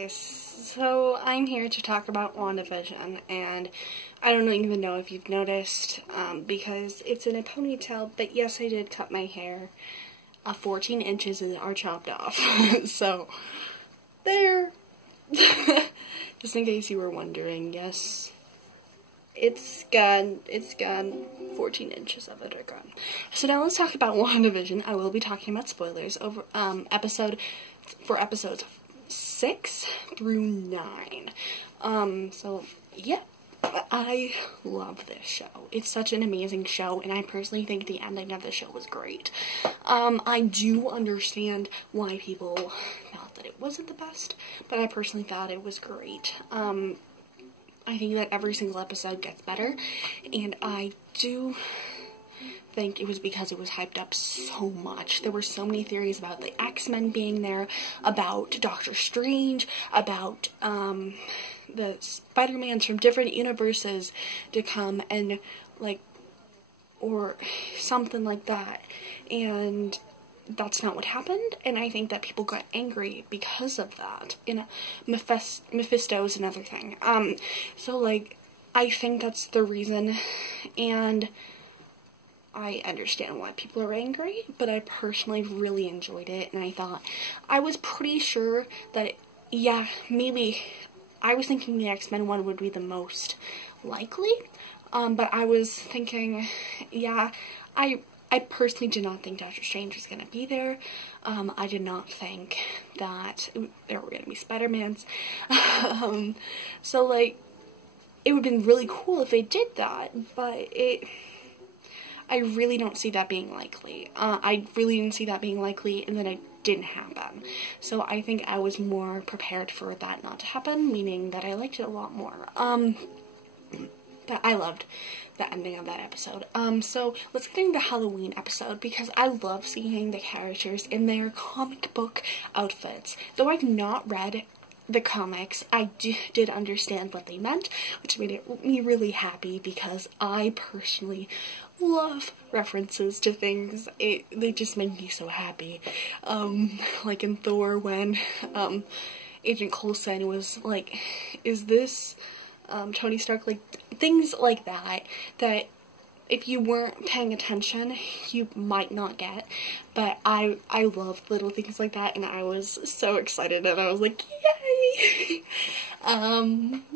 guys, so I'm here to talk about Wandavision, and I don't even know if you've noticed, because it's in a ponytail, but yes, I did cut my hair. 14 inches are chopped off, so there. Just in case you were wondering, yes, it's gone. 14 inches of it are gone. So now let's talk about WandaVision. I will be talking about spoilers over episodes 6 through 9. So yeah, I love this show. It's such an amazing show, and I personally think the ending of the show was great. I do understand why people thought that it wasn't the best, but I personally thought it was great. I think that every single episode gets better, and I do think it was because it was hyped up so much. There were so many theories about the X-Men being there, about Doctor Strange, about the Spider-Mans from different universes to come and, like, or something like that, and that's not what happened, and I think that people got angry because of that. Mephisto is another thing. So, like, I think that's the reason, and I understand why people are angry, but I personally really enjoyed it, and I was pretty sure that, yeah, maybe, I was thinking the X-Men one would be the most likely, but I was thinking, yeah, I personally did not think Doctor Strange was going to be there. I did not think that there were going to be Spider-Mans. So, like, it would have been really cool if they did that, but I really don't see that being likely. I really didn't see that being likely, and then it didn't happen. So I think I was more prepared for that not to happen, meaning that I liked it a lot more. But I loved the ending of that episode. So let's get into the Halloween episode, because I love seeing the characters in their comic book outfits. Though I've not read the comics, I did understand what they meant, which made me really happy, because I personally love references to things. They just make me so happy. Like in Thor, when Agent Coulson was like, is this Tony Stark? Like, things like that if you weren't paying attention, you might not get. But I love little things like that, and I was so excited, and I was like, yay!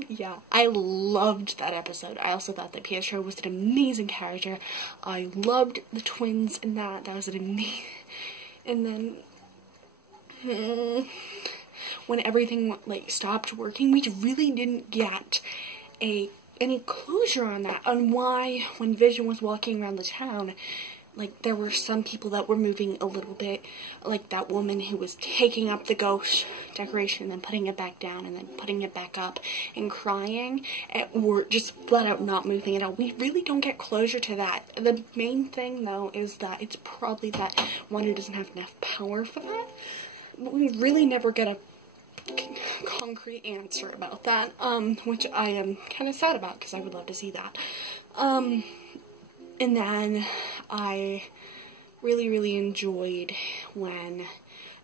Yeah, I loved that episode. I also thought that Pietro was an amazing character. I loved the twins in that. That was an amazing... And then... when everything, like, stopped working, we really didn't get any closure on that, on why, when Vision was walking around the town, like, there were some people that were moving a little bit, like that woman who was taking up the ghost decoration and then putting it back down and then putting it back up and crying, or just flat out not moving at all. We really don't get closure to that. The main thing, though, is that it's probably that Wanda doesn't have enough power for that, but we really never get a concrete answer about that, which I am kind of sad about, because I would love to see that. And then I really enjoyed when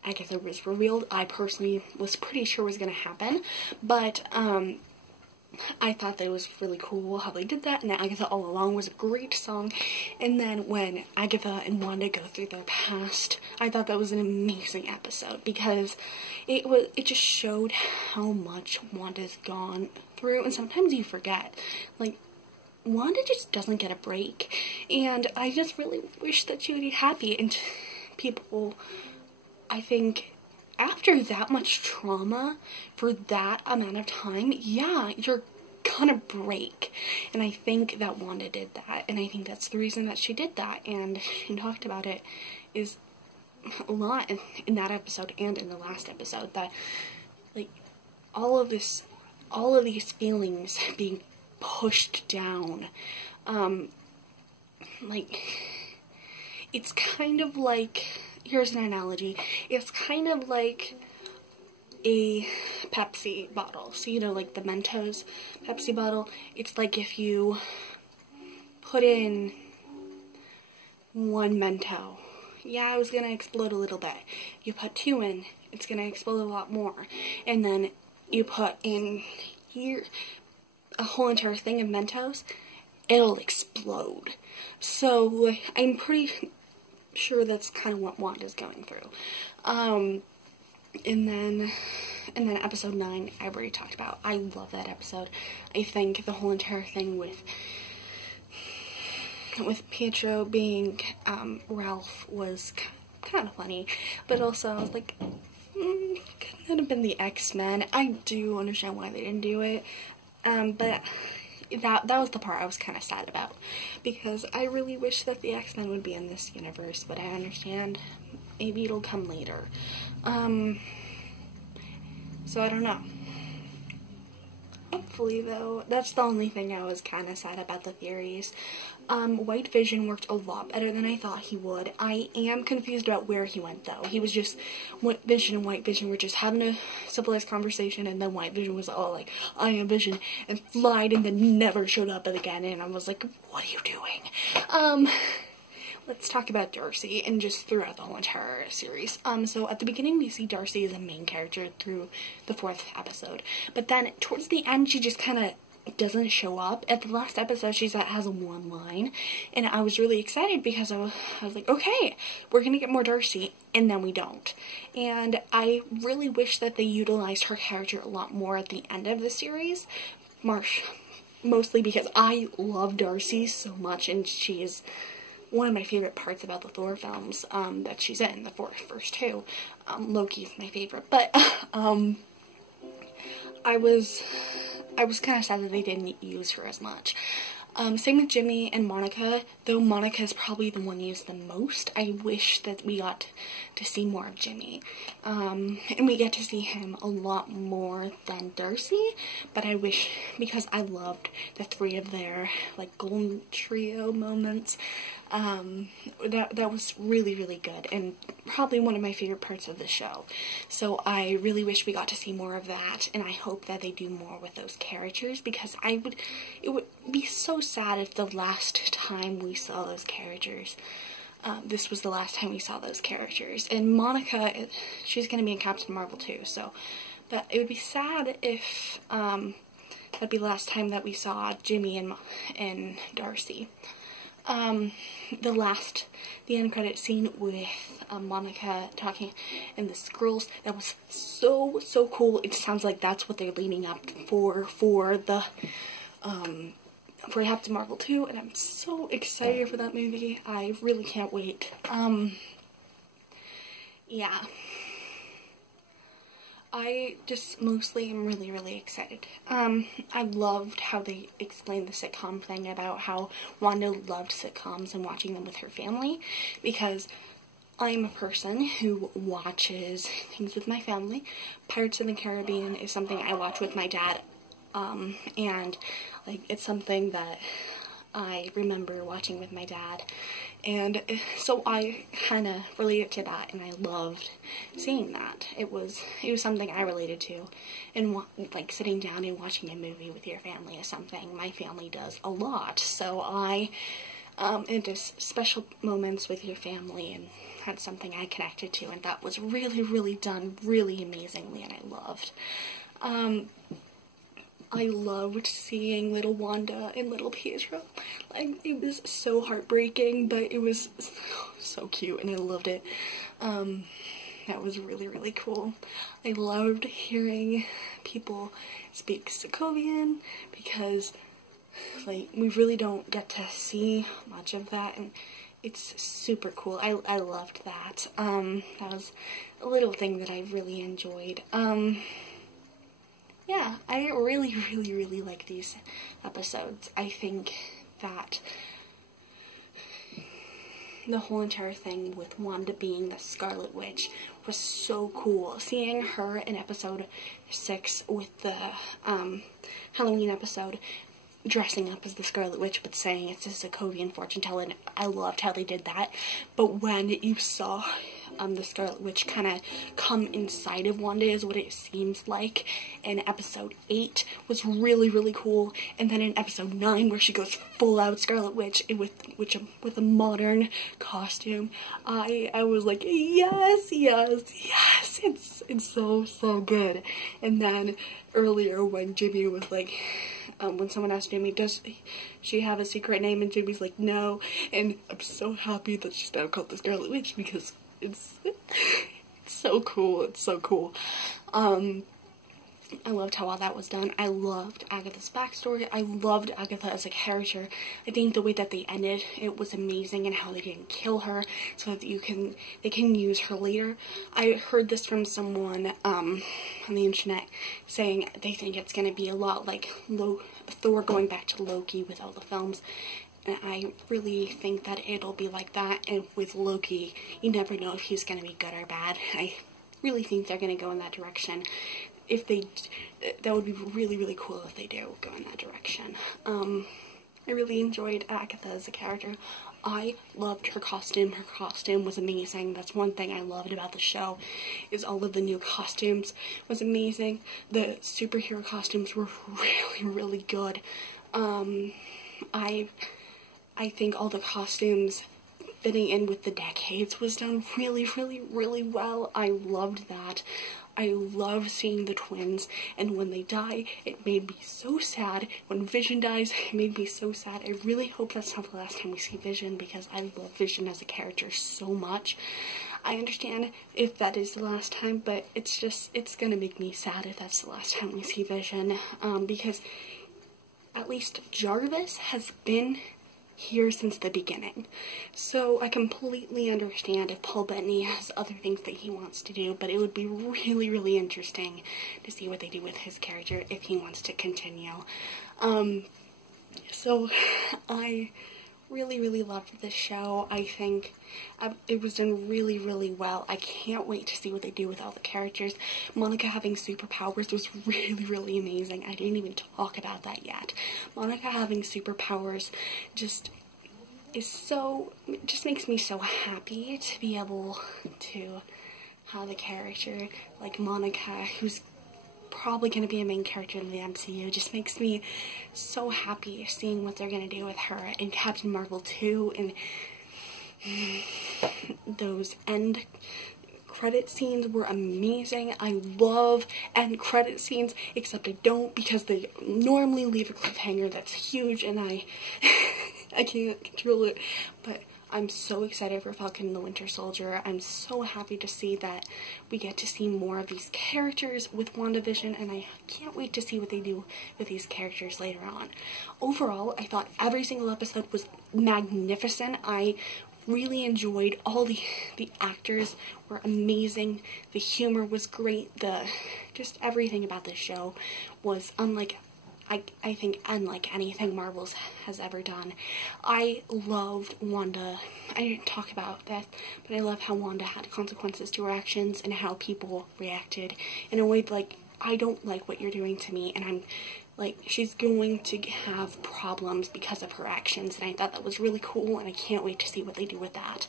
Agatha was revealed. I personally was pretty sure was going to happen, but I thought that it was really cool how they did that, and Agatha All Along was a great song. And then when Agatha and Wanda go through their past, I thought that was an amazing episode, because it just showed how much Wanda's gone through, and sometimes you forget, like, Wanda just doesn't get a break, and I just really wish that she would be happy. And people, I think, after that much trauma for that amount of time, yeah, you're gonna break. And I think that Wanda did that, and I think that's the reason that she did that, and she talked about it is a lot in that episode and in the last episode, that, like, all of these feelings being pushed down, like, it's kind of like, here's an analogy, it's kind of like a Pepsi bottle. So, you know, like the Mentos Pepsi bottle, it's like if you put in one Mento, yeah, it was gonna explode a little bit. You put 2 in, it's gonna explode a lot more. And then you put in here a whole entire thing of Mentos, it'll explode. So I'm pretty sure that's kind of what Wanda's going through. And then episode 9, I already talked about. I love that episode. I think the whole entire thing with Pietro being Ralph was kind of funny, but also I was like, could have been the X-Men. I do understand why they didn't do it, but that was the part I was kind of sad about, because I really wish that the X-Men would be in this universe, but I understand maybe it'll come later. So I don't know. Hopefully, though, that's the only thing I was kind of sad about the theories. White Vision worked a lot better than I thought he would. I am confused about where he went, though. He was just, Vision and White Vision were just having a civilized conversation, and then White Vision was all like, I am Vision, and lied, and then never showed up again, and I was like, what are you doing? Let's talk about Darcy, and just throughout the whole entire series. So at the beginning, we see Darcy as a main character through the 4th episode, but then towards the end, she just kind of doesn't show up. At the last episode, she has one line, and I was really excited because I was like, okay, we're gonna get more Darcy, and then we don't. And I really wish that they utilized her character a lot more at the end of the series, mostly because I love Darcy so much, and she is one of my favorite parts about the Thor films that she's in, the first 2. Loki's my favorite, but I was kind of sad that they didn't use her as much. Same with Jimmy and Monica, though Monica is probably the one used the most. I wish that we got to see more of Jimmy. And we get to see him a lot more than Darcy, but I wish, because I loved the 3 of their, like, golden trio moments. That was really, really good, and probably one of my favorite parts of the show. So I really wish we got to see more of that, and I hope that they do more with those characters, because it would be so sad if the last time we saw those characters, this was the last time we saw those characters. And Monica, she's going to be in Captain Marvel too, so, but it would be sad if, that'd be the last time that we saw Jimmy and Darcy. The end credit scene with Monica talking and the Skrulls, that was so cool. It sounds like that's what they're leading up for the for Captain Marvel 2, and I'm so excited for that movie. I really can't wait. Yeah. I just mostly am really, really excited. I loved how they explained the sitcom thing about how Wanda loved sitcoms and watching them with her family, because I'm a person who watches things with my family. Pirates of the Caribbean is something I watch with my dad, and like it's something that I remember watching with my dad, and so I kind of related to that, and I loved seeing that. It was something I related to, and like sitting down and watching a movie with your family is something my family does a lot. So and just special moments with your family, and that's something I connected to, and that was really, really done really amazingly, and I loved. I loved seeing little Wanda and little Pietro. Like, it was so heartbreaking, but it was so cute, and I loved it. That was really, really cool. I loved hearing people speak Sokovian, because, like, we really don't get to see much of that, and it's super cool. I loved that. That was a little thing that I really enjoyed. Yeah, I really, really, really like these episodes. I think that the whole entire thing with Wanda being the Scarlet Witch was so cool. Seeing her in episode 6 with the Halloween episode, dressing up as the Scarlet Witch but saying it's a Sokovian fortune teller, and I loved how they did that. But when you saw the Scarlet Witch kind of come inside of Wanda, is what it seems like, and episode 8 was really, really cool, and then in episode 9 where she goes full out Scarlet Witch with a modern costume, I was like, yes, it's so good. And then earlier when Jimmy was like, when someone asked Jimmy, does she have a secret name, and Jimmy's like, no, and I'm so happy that she's now called the Scarlet Witch because it's so cool. It's so cool. I loved how all that was done. I loved Agatha's backstory. I loved Agatha as a character. I think the way that they ended it was amazing, and how they didn't kill her so that they can use her later. I heard this from someone on the internet saying they think it's going to be a lot like Thor going back to Loki with all the films. And I really think that it'll be like that, and with Loki, you never know if he's going to be good or bad. I really think they're going to go in that direction. If they, that would be really, really cool if they do go in that direction. I really enjoyed Agatha as a character. I loved her costume. Her costume was amazing. That's one thing I loved about the show, is all of the new costumes was amazing. The superhero costumes were really, really good. I think all the costumes fitting in with the decades was done really, really, really well. I loved that. I love seeing the twins, and when they die, it made me so sad. When Vision dies, it made me so sad. I really hope that's not the last time we see Vision, because I love Vision as a character so much. I understand if that is the last time, but it's gonna make me sad if that's the last time we see Vision, because at least Jarvis has been here since the beginning. So I completely understand if Paul Bettany has other things that he wants to do, but it would be really, really interesting to see what they do with his character if he wants to continue. So I really, really loved this show. I think it was done really, really well. I can't wait to see what they do with all the characters. Monica having superpowers was really, really amazing. I didn't even talk about that yet. Monica having superpowers just makes me so happy to be able to have a character like Monica, who's probably going to be a main character in the MCU. Just makes me so happy seeing what they're going to do with her in Captain Marvel 2, and those end credit scenes were amazing. I love end credit scenes, except I don't, because they normally leave a cliffhanger that's huge, and I can't control it. But I'm so excited for Falcon and the Winter Soldier. I'm so happy to see that we get to see more of these characters with Wandavision, and I can't wait to see what they do with these characters later on. Overall, I thought every single episode was magnificent. I really enjoyed all the actors were amazing. The humor was great. Just everything about this show was I think unlike anything Marvel's has ever done. I loved Wanda. I didn't talk about that, but I love how Wanda had consequences to her actions and how people reacted in a way like, I don't like what you're doing to me, and I'm like, she's going to have problems because of her actions, and I thought that was really cool, and I can't wait to see what they do with that.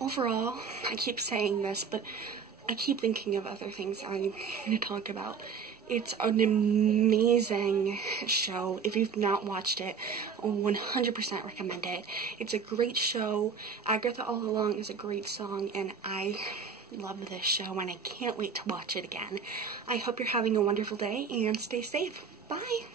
Overall, I keep saying this, but I keep thinking of other things I'm going to talk about. It's an amazing show. If you've not watched it, I 100% recommend it. It's a great show. Agatha All Along is a great song, and I love this show, and I can't wait to watch it again. I hope you're having a wonderful day, and stay safe. Bye!